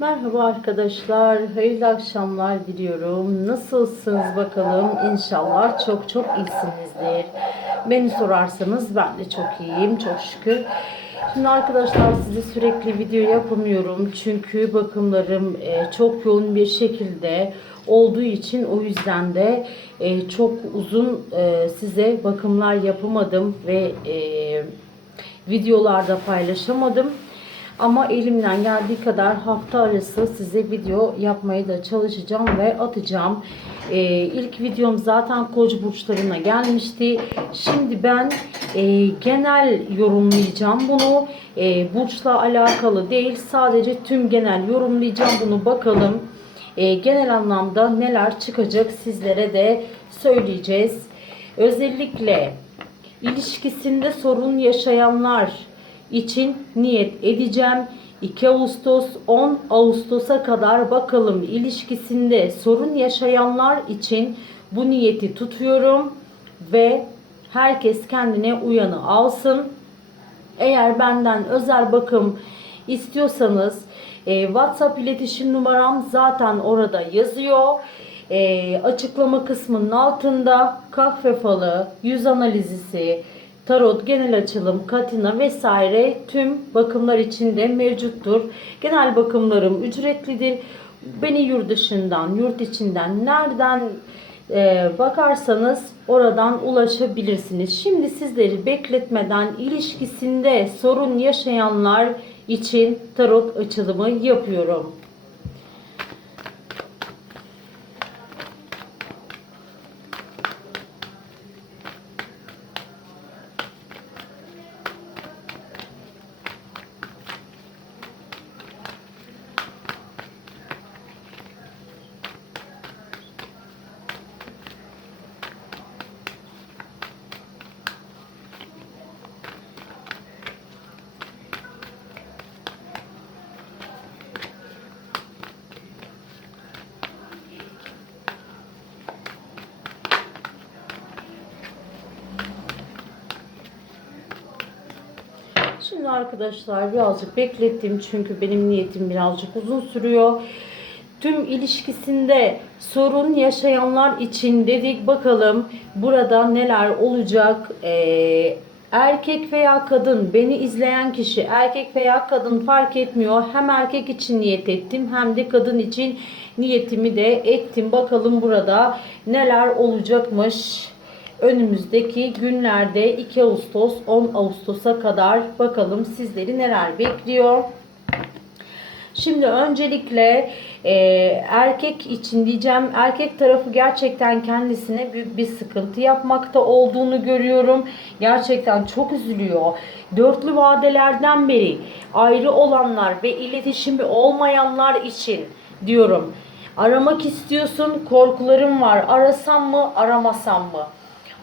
Merhaba arkadaşlar, hayırlı akşamlar diliyorum. Nasılsınız bakalım? İnşallah çok çok iyisinizdir. Beni sorarsanız ben de çok iyiyim, çok şükür. Şimdi arkadaşlar size sürekli video yapamıyorum. Çünkü bakımlarım e, çok yoğun bir şekilde olduğu için o yüzden de e, çok uzun e, size bakımlar yapamadım ve videolarda paylaşamadım. Ama elimden geldiği kadar hafta arası size video yapmaya da çalışacağım ve atacağım. Ee, ilk videom zaten koç burçlarına gelmişti. Şimdi ben e, genel yorumlayacağım bunu. E, burçla alakalı değil sadece tüm genel yorumlayacağım bunu bakalım. E, genel anlamda neler çıkacak sizlere de söyleyeceğiz. Özellikle ilişkisinde sorun yaşayanlar için niyet edeceğim. 2 Ağustos 10 Ağustos'a kadar bakalım ilişkisinde sorun yaşayanlar için bu niyeti tutuyorum ve herkes kendine uyanı alsın. Eğer benden özel bakım istiyorsanız e, WhatsApp iletişim numaram zaten orada yazıyor. E, açıklama kısmının altında kahve falı, yüz analizisi, tarot, genel açılım, katina vesaire tüm bakımlar içinde mevcuttur. Genel bakımlarım ücretlidir. Beni yurt dışından, yurt içinden nereden e, bakarsanız oradan ulaşabilirsiniz. Şimdi sizleri bekletmeden ilişkisinde sorun yaşayanlar için tarot açılımı yapıyorum. Şimdi arkadaşlar birazcık beklettim çünkü benim niyetim birazcık uzun sürüyor. Tüm ilişkisinde sorun yaşayanlar için dedik bakalım burada neler olacak. Ee, erkek veya kadın beni izleyen kişi erkek veya kadın fark etmiyor. Hem erkek için niyet ettim hem de kadın için niyetimi de ettim. Bakalım burada neler olacakmış önümüzdeki günlerde 2 Ağustos 10 Ağustos'a kadar bakalım sizleri neler bekliyor. Şimdi öncelikle e, erkek için diyeceğim erkek tarafı gerçekten kendisine büyük bir sıkıntı yapmakta olduğunu görüyorum. Gerçekten çok üzülüyor. Dörtlü vadelerden beri ayrı olanlar ve iletişimi olmayanlar için diyorum. Aramak istiyorsun korkularım var arasam mı aramasam mı?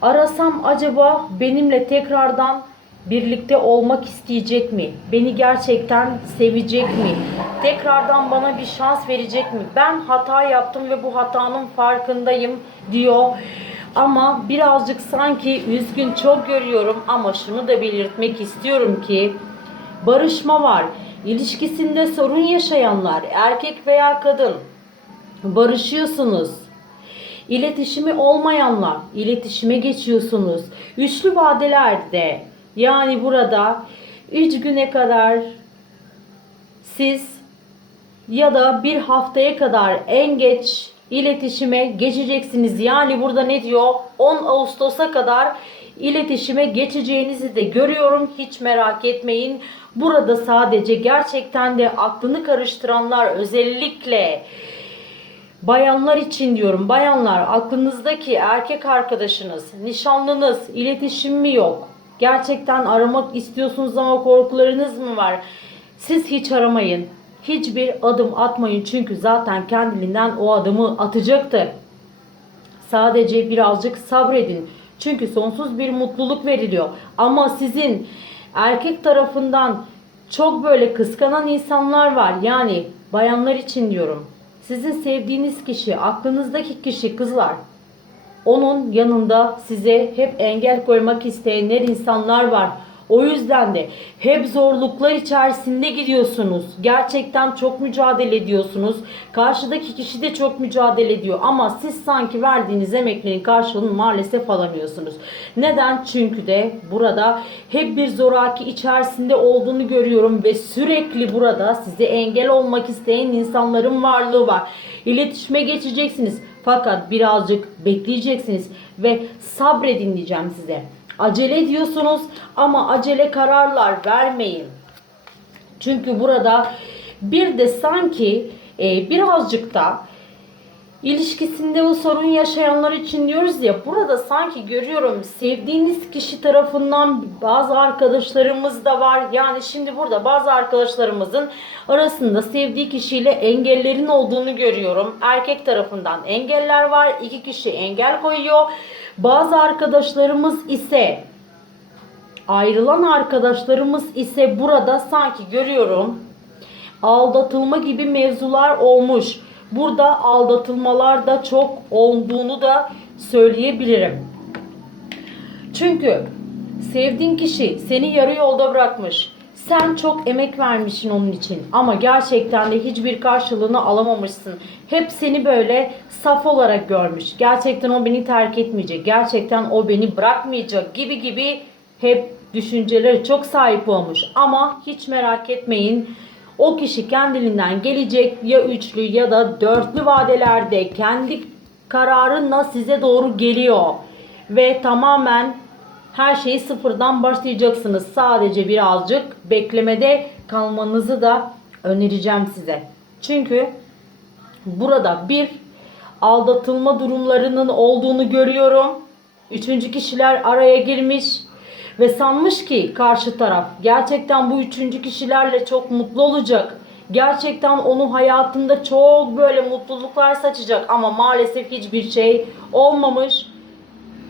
Arasam acaba benimle tekrardan birlikte olmak isteyecek mi? Beni gerçekten sevecek mi? Tekrardan bana bir şans verecek mi? Ben hata yaptım ve bu hatanın farkındayım diyor. Ama birazcık sanki üzgün çok görüyorum ama şunu da belirtmek istiyorum ki barışma var. İlişkisinde sorun yaşayanlar erkek veya kadın barışıyorsunuz. İletişimi olmayanlar iletişime geçiyorsunuz. Üçlü vadelerde yani burada 3 güne kadar siz ya da bir haftaya kadar en geç iletişime geçeceksiniz. Yani burada ne diyor? 10 Ağustos'a kadar iletişime geçeceğinizi de görüyorum. Hiç merak etmeyin. Burada sadece gerçekten de aklını karıştıranlar özellikle Bayanlar için diyorum. Bayanlar aklınızdaki erkek arkadaşınız, nişanlınız, iletişim mi yok? Gerçekten aramak istiyorsunuz ama korkularınız mı var? Siz hiç aramayın. Hiçbir adım atmayın çünkü zaten kendiliğinden o adımı atacaktır. Sadece birazcık sabredin. Çünkü sonsuz bir mutluluk veriliyor. Ama sizin erkek tarafından çok böyle kıskanan insanlar var. Yani bayanlar için diyorum. Sizin sevdiğiniz kişi, aklınızdaki kişi kızlar. Onun yanında size hep engel koymak isteyenler insanlar var. O yüzden de hep zorluklar içerisinde gidiyorsunuz. Gerçekten çok mücadele ediyorsunuz. Karşıdaki kişi de çok mücadele ediyor ama siz sanki verdiğiniz emeklerin karşılığını maalesef alamıyorsunuz. Neden? Çünkü de burada hep bir zoraki içerisinde olduğunu görüyorum ve sürekli burada size engel olmak isteyen insanların varlığı var. İletişime geçeceksiniz fakat birazcık bekleyeceksiniz ve sabredin diyeceğim size. Acele ediyorsunuz ama acele kararlar vermeyin. Çünkü burada bir de sanki e, birazcık da ilişkisinde o sorun yaşayanlar için diyoruz ya burada sanki görüyorum sevdiğiniz kişi tarafından bazı arkadaşlarımız da var. Yani şimdi burada bazı arkadaşlarımızın arasında sevdiği kişiyle engellerin olduğunu görüyorum. Erkek tarafından engeller var. iki kişi engel koyuyor. Bazı arkadaşlarımız ise ayrılan arkadaşlarımız ise burada sanki görüyorum aldatılma gibi mevzular olmuş. Burada aldatılmalar da çok olduğunu da söyleyebilirim. Çünkü sevdiğin kişi seni yarı yolda bırakmış. Sen çok emek vermişsin onun için ama gerçekten de hiçbir karşılığını alamamışsın. Hep seni böyle saf olarak görmüş. Gerçekten o beni terk etmeyecek. Gerçekten o beni bırakmayacak gibi gibi hep düşünceleri çok sahip olmuş. Ama hiç merak etmeyin. O kişi kendiliğinden gelecek ya üçlü ya da dörtlü vadelerde kendi kararınla size doğru geliyor. Ve tamamen her şeyi sıfırdan başlayacaksınız. Sadece birazcık beklemede kalmanızı da önereceğim size. Çünkü burada bir aldatılma durumlarının olduğunu görüyorum. Üçüncü kişiler araya girmiş ve sanmış ki karşı taraf gerçekten bu üçüncü kişilerle çok mutlu olacak. Gerçekten onun hayatında çok böyle mutluluklar saçacak ama maalesef hiçbir şey olmamış.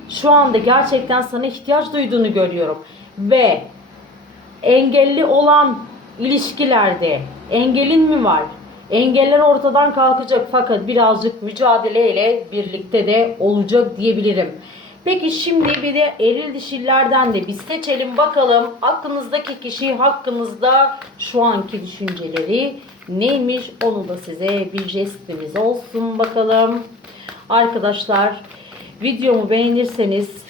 Şu anda gerçekten sana ihtiyaç duyduğunu görüyorum ve engelli olan ilişkilerde engelin mi var? Engeller ortadan kalkacak fakat birazcık mücadeleyle birlikte de olacak diyebilirim. Peki şimdi bir de eril dişillerden de bir seçelim bakalım aklınızdaki kişi hakkınızda şu anki düşünceleri neymiş onu da size bir jestimiz olsun bakalım. Arkadaşlar videomu beğenirseniz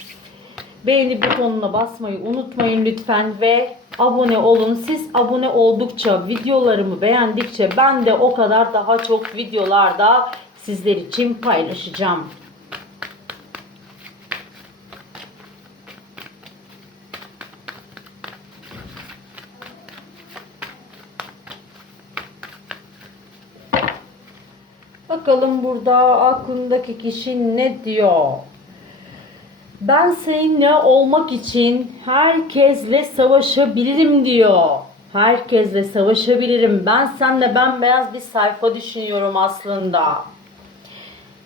Beğeni butonuna basmayı unutmayın lütfen ve abone olun. Siz abone oldukça, videolarımı beğendikçe ben de o kadar daha çok videolarda sizler için paylaşacağım. Bakalım burada aklındaki kişi ne diyor? Ben seninle olmak için herkesle savaşabilirim diyor. Herkesle savaşabilirim. Ben seninle bembeyaz bir sayfa düşünüyorum aslında.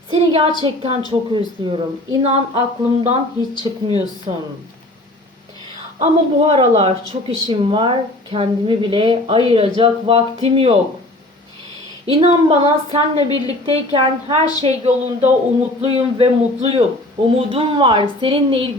Seni gerçekten çok özlüyorum. İnan aklımdan hiç çıkmıyorsun. Ama bu aralar çok işim var. Kendimi bile ayıracak vaktim yok. İnan bana senle birlikteyken her şey yolunda umutluyum ve mutluyum. Umudum var. Seninle ilgili